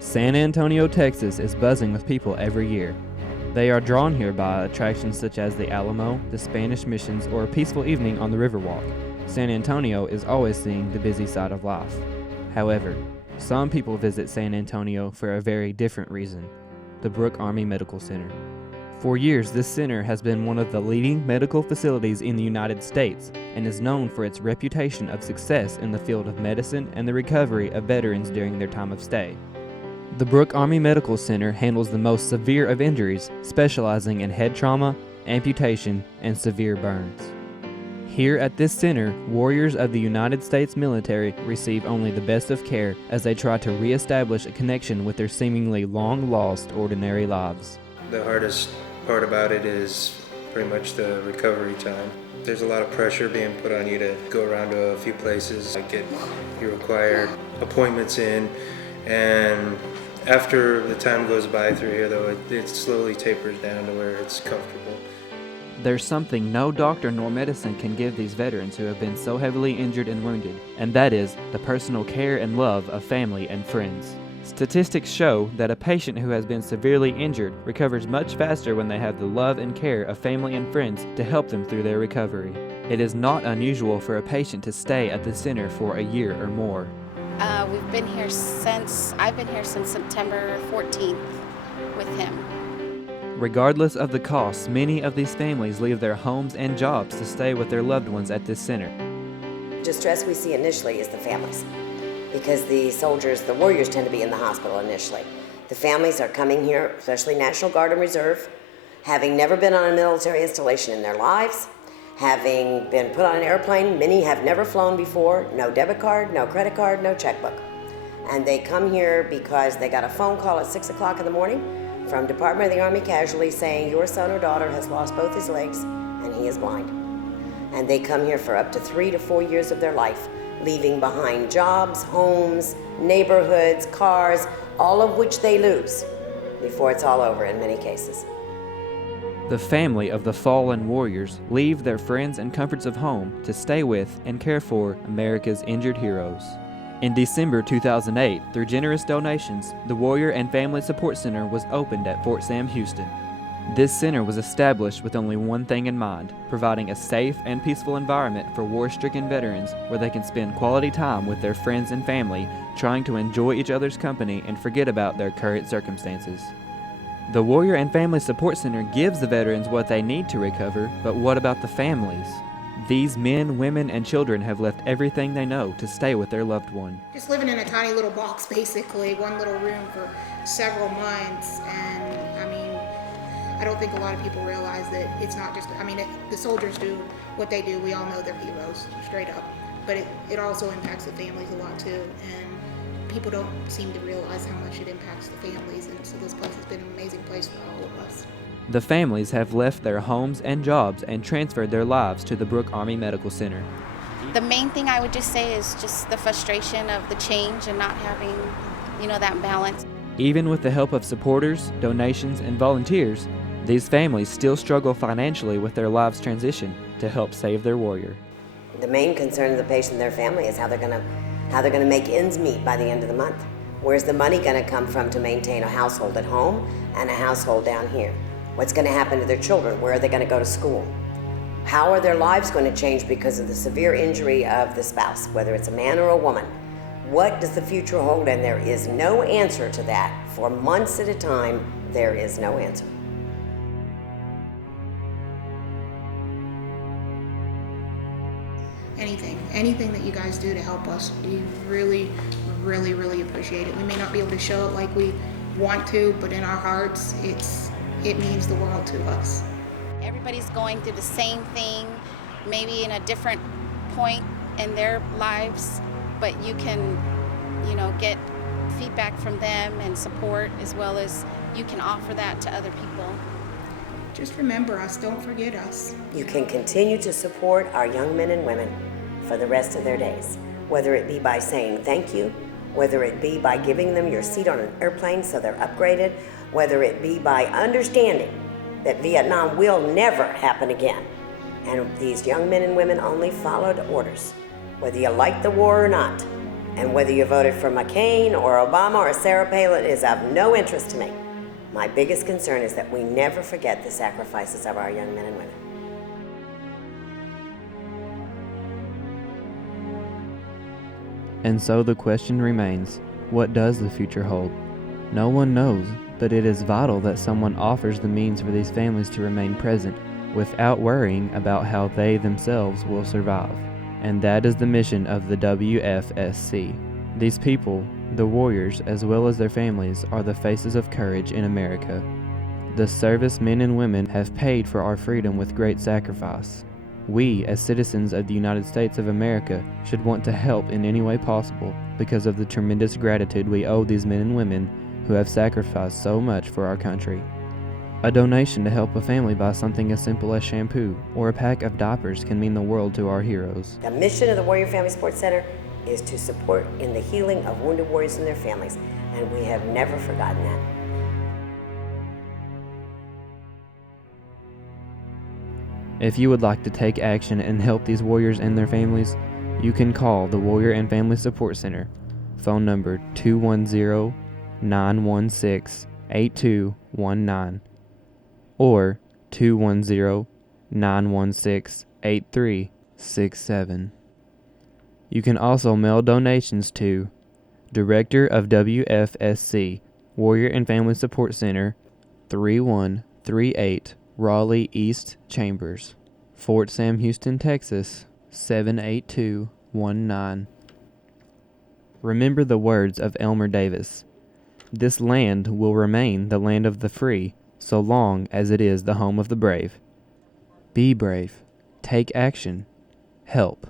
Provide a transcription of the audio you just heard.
San Antonio, Texas is buzzing with people every year. They are drawn here by attractions such as the Alamo, the Spanish Missions, or a peaceful evening on the Riverwalk. San Antonio is always seeing the busy side of life. However, some people visit San Antonio for a very different reason: the Brooke Army Medical Center. For years, this center has been one of the leading medical facilities in the United States and is known for its reputation of success in the field of medicine and the recovery of veterans during their time of stay. The Brooke Army Medical Center handles the most severe of injuries, specializing in head trauma, amputation, and severe burns. Here at this center, warriors of the United States military receive only the best of care as they try to reestablish a connection with their seemingly long-lost ordinary lives. The hardest part about it is pretty much the recovery time. There's a lot of pressure being put on you to go around to a few places, get your required appointments in, and after the time goes by through here, though, it slowly tapers down to where it's comfortable. There's something no doctor nor medicine can give these veterans who have been so heavily injured and wounded, and that is the personal care and love of family and friends. Statistics show that a patient who has been severely injured recovers much faster when they have the love and care of family and friends to help them through their recovery. It is not unusual for a patient to stay at the center for a year or more. I've been here since September 14th with him. Regardless of the costs, many of these families leave their homes and jobs to stay with their loved ones at this center. Distress we see initially is the families, because the soldiers, the warriors, tend to be in the hospital initially. The families are coming here, especially National Guard and Reserve, having never been on a military installation in their lives, having been put on an airplane. Many have never flown before, no debit card, no credit card, no checkbook. And they come here because they got a phone call at 6 o'clock in the morning from Department of the Army Casualty saying your son or daughter has lost both his legs and he is blind. And they come here for up to 3 to 4 years of their life, leaving behind jobs, homes, neighborhoods, cars, all of which they lose before it's all over in many cases. The family of the fallen warriors leave their friends and comforts of home to stay with and care for America's injured heroes. In December 2008, through generous donations, the Warrior and Family Support Center was opened at Fort Sam Houston. This center was established with only one thing in mind: providing a safe and peaceful environment for war-stricken veterans where they can spend quality time with their friends and family, trying to enjoy each other's company and forget about their current circumstances. The Warrior and Family Support Center gives the veterans what they need to recover, but what about the families? These men, women, and children have left everything they know to stay with their loved one. Just living in a tiny little box, basically, one little room for several months, and I don't think a lot of people realize that it's not just, the soldiers do what they do. We all know they're heroes, straight up, but it also impacts the families a lot too, and people don't seem to realize how much it impacts the families, and so this place has been an amazing place for all of us. The families have left their homes and jobs and transferred their lives to the Brooke Army Medical Center. The main thing I would just say is just the frustration of the change and not having, that balance. Even with the help of supporters, donations, and volunteers, these families still struggle financially with their lives' transition to help save their warrior. The main concern of the patient and their family is how they're going to make ends meet by the end of the month. Where's the money going to come from to maintain a household at home and a household down here? What's going to happen to their children? Where are they going to go to school? How are their lives going to change because of the severe injury of the spouse, whether it's a man or a woman? What does the future hold? And there is no answer to that. For months at a time, there is no answer. Anything that you guys do to help us, we really, really, really appreciate it. We may not be able to show it like we want to, but in our hearts, it means the world to us. Everybody's going through the same thing, maybe in a different point in their lives, but you can, get feedback from them and support, as well as you can offer that to other people. Just remember us, don't forget us. You can continue to support our young men and women for the rest of their days, whether it be by saying thank you, whether it be by giving them your seat on an airplane so they're upgraded, whether it be by understanding that Vietnam will never happen again. And these young men and women only followed orders, whether you like the war or not. And whether you voted for McCain or Obama or Sarah Palin is of no interest to me. My biggest concern is that we never forget the sacrifices of our young men and women. And so the question remains, what does the future hold? No one knows, but it is vital that someone offers the means for these families to remain present without worrying about how they themselves will survive. And that is the mission of the WFSC. These people, the warriors as well as their families, are the faces of courage in America. The servicemen and women have paid for our freedom with great sacrifice. We, as citizens of the United States of America, should want to help in any way possible because of the tremendous gratitude we owe these men and women who have sacrificed so much for our country. A donation to help a family buy something as simple as shampoo or a pack of diapers can mean the world to our heroes. The mission of the Warrior Family Sports Center is to support in the healing of wounded warriors and their families, and we have never forgotten that. If you would like to take action and help these warriors and their families, you can call the Warrior and Family Support Center, phone number 210-916-8219 or 210-916-8367. You can also mail donations to Director of WFSC, Warrior and Family Support Center, 3138 Raleigh East Chambers, Fort Sam Houston, Texas, 78219. Remember the words of Elmer Davis. This land will remain the land of the free so long as it is the home of the brave. Be brave. Take action. Help.